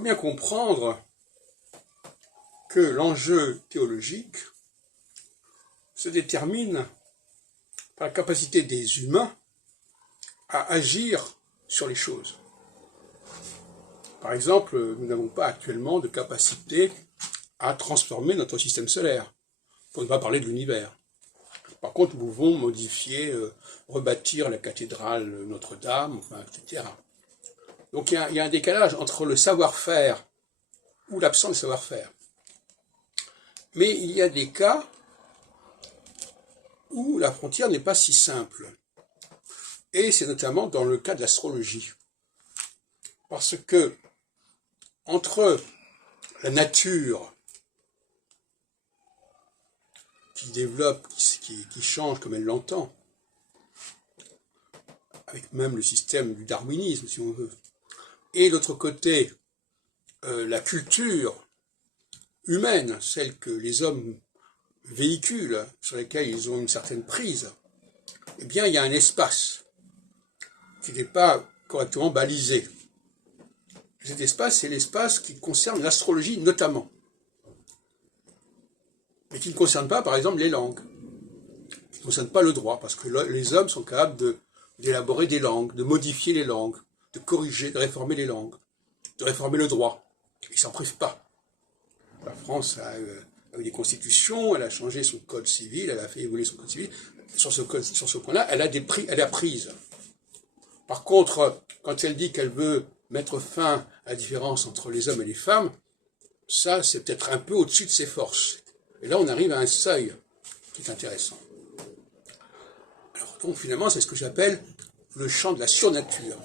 faut bien comprendre que l'enjeu théologique se détermine par la capacité des humains à agir sur les choses. Par exemple, nous n'avons pas actuellement de capacité à transformer notre système solaire, pour ne pas parler de l'univers. Par contre, nous pouvons modifier, rebâtir la cathédrale Notre-Dame, enfin, etc. Donc il y a un décalage entre le savoir-faire ou l'absence de savoir-faire. Mais il y a des cas où la frontière n'est pas si simple. Et c'est notamment dans le cas de l'astrologie. Parce que entre la nature qui développe, qui change comme elle l'entend, avec même le système du darwinisme, si on veut, et de l'autre côté, la culture humaine, celle que les hommes véhiculent, sur laquelle ils ont une certaine prise, eh bien, il y a un espace qui n'est pas correctement balisé. Cet espace, c'est l'espace qui concerne l'astrologie notamment, mais qui ne concerne pas, par exemple, les langues, qui ne concerne pas le droit, parce que les hommes sont capables d'élaborer des langues, de modifier les langues, de corriger, de réformer les langues, de réformer le droit. Ils ne s'en privent pas. La France a eu des constitutions, elle a changé son code civil, elle a fait évoluer son code civil. Sur ce point-là, elle a prise. Par contre, quand elle dit qu'elle veut mettre fin à la différence entre les hommes et les femmes, ça, c'est peut-être un peu au-dessus de ses forces. Et là, on arrive à un seuil qui est intéressant. Alors, donc, finalement, c'est ce que j'appelle le champ de la surnature.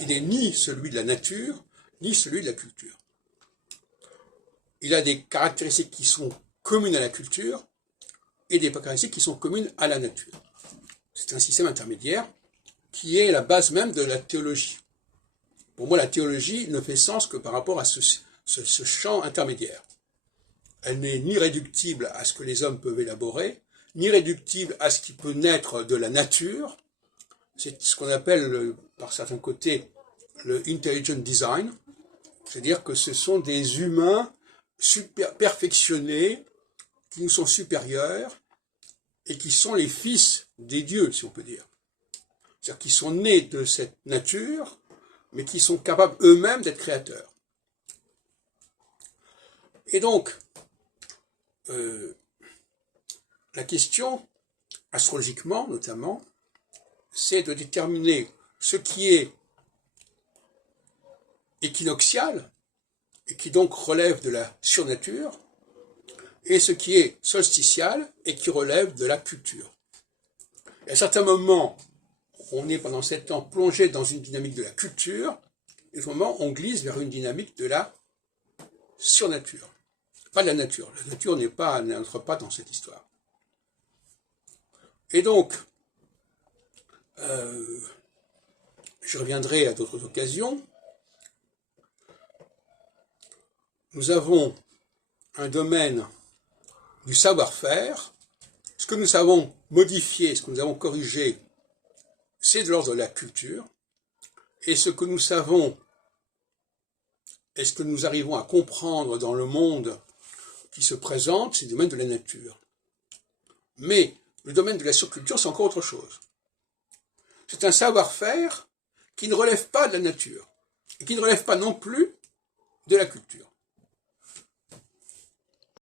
Il n'est ni celui de la nature, ni celui de la culture. Il a des caractéristiques qui sont communes à la culture et des caractéristiques qui sont communes à la nature. C'est un système intermédiaire qui est la base même de la théologie. Pour moi, la théologie ne fait sens que par rapport à ce champ intermédiaire. Elle n'est ni réductible à ce que les hommes peuvent élaborer, ni réductible à ce qui peut naître de la nature. C'est ce qu'on appelle, par certains côtés, le intelligent design, c'est-à-dire que ce sont des humains perfectionnés, qui nous sont supérieurs, et qui sont les fils des dieux, si on peut dire. C'est-à-dire qu'ils sont nés de cette nature, mais qui sont capables eux-mêmes d'être créateurs. Et donc, la question, astrologiquement notamment, c'est de déterminer ce qui est équinoxial, et qui donc relève de la surnature, et ce qui est solsticial, et qui relève de la culture. Et à certains moments, on est pendant 7 ans plongé dans une dynamique de la culture, et à ce moment, on glisse vers une dynamique de la surnature. Pas de la nature. La nature n'entre pas dans cette histoire. Et donc, je reviendrai à d'autres occasions. Nous avons un domaine du savoir-faire. Ce que nous savons modifier, ce que nous avons corrigé, c'est de l'ordre de la culture. Et ce que nous savons, et ce que nous arrivons à comprendre dans le monde qui se présente, c'est le domaine de la nature. Mais le domaine de la surculture, c'est encore autre chose. C'est un savoir-faire qui ne relève pas de la nature, et qui ne relève pas non plus de la culture.